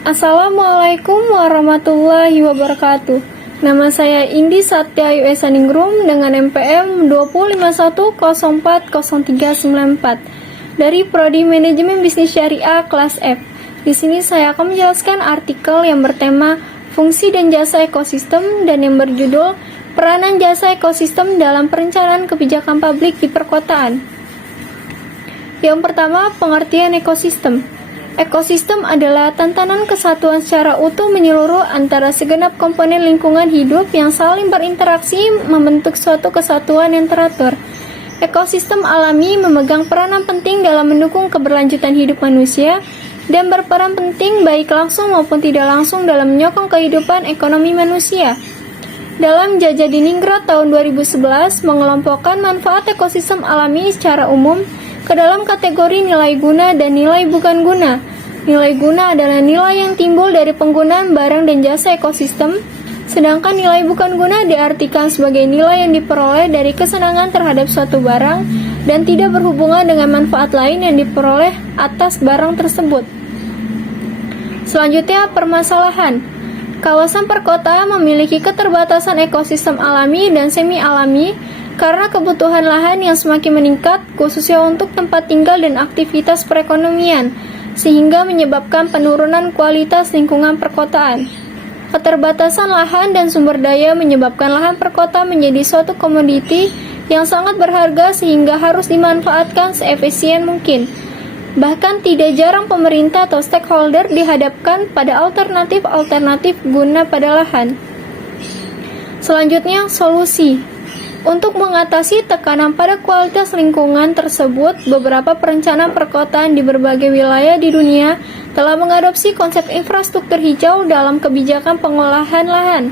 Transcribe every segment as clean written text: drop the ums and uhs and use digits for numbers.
Assalamualaikum warahmatullahi wabarakatuh. Nama saya Indi Satya US Ningrum dengan NPM 251040394 dari Prodi Manajemen Bisnis Syariah kelas F. Di sini saya akan menjelaskan artikel yang bertema fungsi dan jasa ekosistem dan yang berjudul peranan jasa ekosistem dalam perencanaan kebijakan publik di perkotaan. Yang pertama, pengertian ekosistem. Ekosistem adalah tatanan kesatuan secara utuh menyeluruh antara segenap komponen lingkungan hidup yang saling berinteraksi membentuk suatu kesatuan yang teratur. Ekosistem alami memegang peranan penting dalam mendukung keberlanjutan hidup manusia dan berperan penting baik langsung maupun tidak langsung dalam menyokong kehidupan ekonomi manusia. Dalam Jajadiningrat tahun 2011 mengelompokkan manfaat ekosistem alami secara umum ke dalam kategori nilai guna dan nilai bukan guna. Nilai guna adalah nilai yang timbul dari penggunaan barang dan jasa ekosistem, sedangkan nilai bukan guna diartikan sebagai nilai yang diperoleh dari kesenangan terhadap suatu barang dan tidak berhubungan dengan manfaat lain yang diperoleh atas barang tersebut. Selanjutnya, permasalahan. Kawasan perkotaan memiliki keterbatasan ekosistem alami dan semi-alami karena kebutuhan lahan yang semakin meningkat, khususnya untuk tempat tinggal dan aktivitas perekonomian, sehingga menyebabkan penurunan kualitas lingkungan perkotaan. Keterbatasan lahan dan sumber daya menyebabkan lahan perkotaan menjadi suatu komoditi yang sangat berharga sehingga harus dimanfaatkan seefisien mungkin. Bahkan tidak jarang pemerintah atau stakeholder dihadapkan pada alternatif guna pada lahan. Selanjutnya, solusi. Untuk mengatasi tekanan pada kualitas lingkungan tersebut, beberapa perencanaan perkotaan di berbagai wilayah di dunia telah mengadopsi konsep infrastruktur hijau dalam kebijakan pengolahan lahan.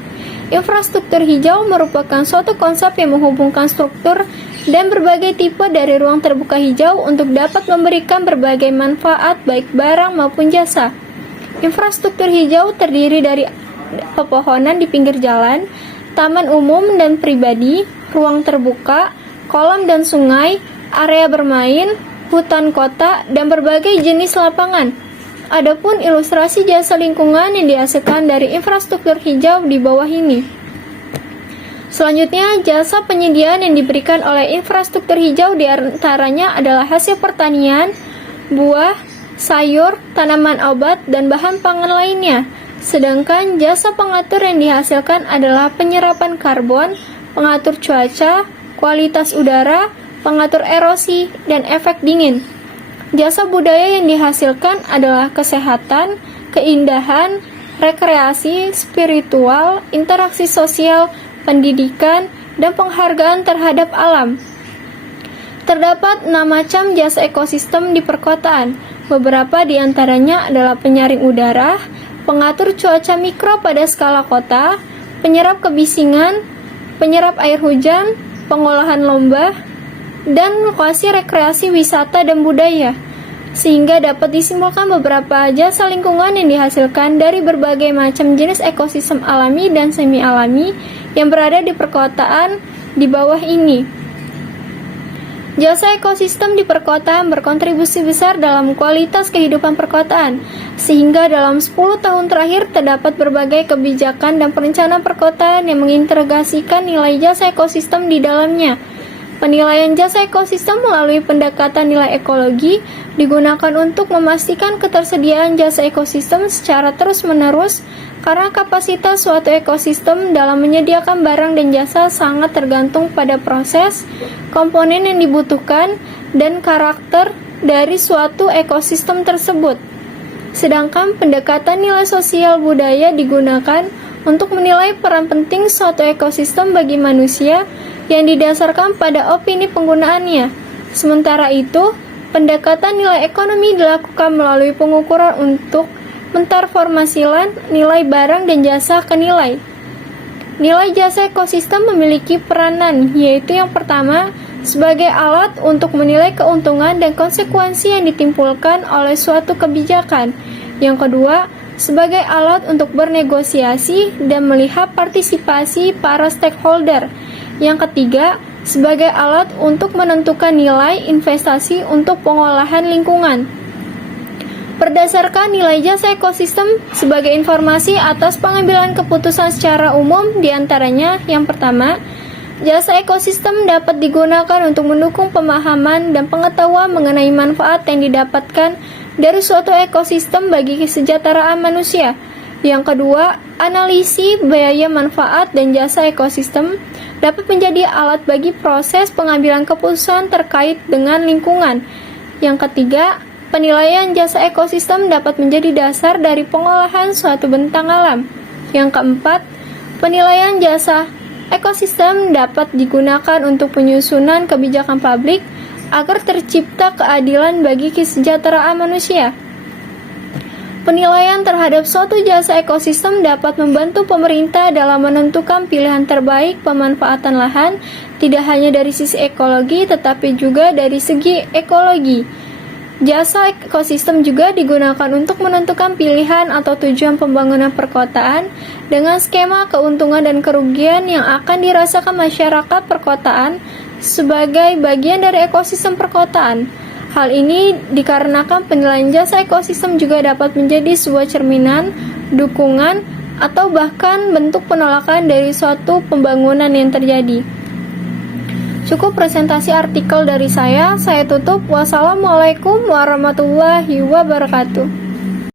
Infrastruktur hijau merupakan suatu konsep yang menghubungkan struktur dan berbagai tipe dari ruang terbuka hijau untuk dapat memberikan berbagai manfaat baik barang maupun jasa. Infrastruktur hijau terdiri dari pepohonan di pinggir jalan, taman umum dan pribadi, ruang terbuka, kolam dan sungai, area bermain, hutan kota, dan berbagai jenis lapangan. Adapun ilustrasi jasa lingkungan yang dihasilkan dari infrastruktur hijau di bawah ini. Selanjutnya, jasa penyediaan yang diberikan oleh infrastruktur hijau diantaranya adalah hasil pertanian, buah, sayur, tanaman obat, dan bahan pangan lainnya. Sedangkan jasa pengatur yang dihasilkan adalah penyerapan karbon, pengatur cuaca, kualitas udara, pengatur erosi, dan efek dingin. Jasa budaya yang dihasilkan adalah kesehatan, keindahan, rekreasi, spiritual, interaksi sosial, pendidikan, dan penghargaan terhadap alam. Terdapat 6 macam jasa ekosistem di perkotaan. Beberapa di antaranya adalah penyaring udara, pengatur cuaca mikro pada skala kota, penyerap kebisingan, penyerap air hujan, pengolahan limbah, dan lokasi rekreasi wisata dan budaya. Sehingga dapat disimpulkan beberapa jasa lingkungan yang dihasilkan dari berbagai macam jenis ekosistem alami dan semi-alami yang berada di perkotaan di bawah ini. Jasa ekosistem di perkotaan berkontribusi besar dalam kualitas kehidupan perkotaan, sehingga dalam 10 tahun terakhir terdapat berbagai kebijakan dan perencanaan perkotaan yang mengintegrasikan nilai jasa ekosistem di dalamnya. Penilaian jasa ekosistem melalui pendekatan nilai ekologi digunakan untuk memastikan ketersediaan jasa ekosistem secara terus-menerus karena kapasitas suatu ekosistem dalam menyediakan barang dan jasa sangat tergantung pada proses, komponen yang dibutuhkan, dan karakter dari suatu ekosistem tersebut. Sedangkan pendekatan nilai sosial budaya digunakan untuk menilai peran penting suatu ekosistem bagi manusia yang didasarkan pada opini penggunaannya. Sementara itu, pendekatan nilai ekonomi dilakukan melalui pengukuran untuk mentransformasikan nilai barang dan jasa ke nilai. Nilai jasa ekosistem memiliki peranan, yaitu yang pertama, sebagai alat untuk menilai keuntungan dan konsekuensi yang ditimbulkan oleh suatu kebijakan. Yang kedua, sebagai alat untuk bernegosiasi dan melihat partisipasi para stakeholder. Yang ketiga, sebagai alat untuk menentukan nilai investasi untuk pengolahan lingkungan. Berdasarkan nilai jasa ekosistem sebagai informasi atas pengambilan keputusan secara umum, diantaranya yang pertama, jasa ekosistem dapat digunakan untuk mendukung pemahaman dan pengetahuan mengenai manfaat yang didapatkan dari suatu ekosistem bagi kesejahteraan manusia. Yang kedua, analisis biaya manfaat dan jasa ekosistem dapat menjadi alat bagi proses pengambilan keputusan terkait dengan lingkungan. Yang ketiga, penilaian jasa ekosistem dapat menjadi dasar dari pengolahan suatu bentang alam. Yang keempat, penilaian jasa ekosistem dapat digunakan untuk penyusunan kebijakan publik agar tercipta keadilan bagi kesejahteraan manusia. Penilaian terhadap suatu jasa ekosistem dapat membantu pemerintah dalam menentukan pilihan terbaik pemanfaatan lahan, tidak hanya dari sisi ekologi tetapi juga dari segi ekologi. Jasa ekosistem juga digunakan untuk menentukan pilihan atau tujuan pembangunan perkotaan dengan skema keuntungan dan kerugian yang akan dirasakan masyarakat perkotaan sebagai bagian dari ekosistem perkotaan. Hal ini dikarenakan penilaian jasa ekosistem juga dapat menjadi sebuah cerminan, dukungan, atau bahkan bentuk penolakan dari suatu pembangunan yang terjadi. Cukup presentasi artikel dari saya tutup. Wassalamualaikum warahmatullahi wabarakatuh.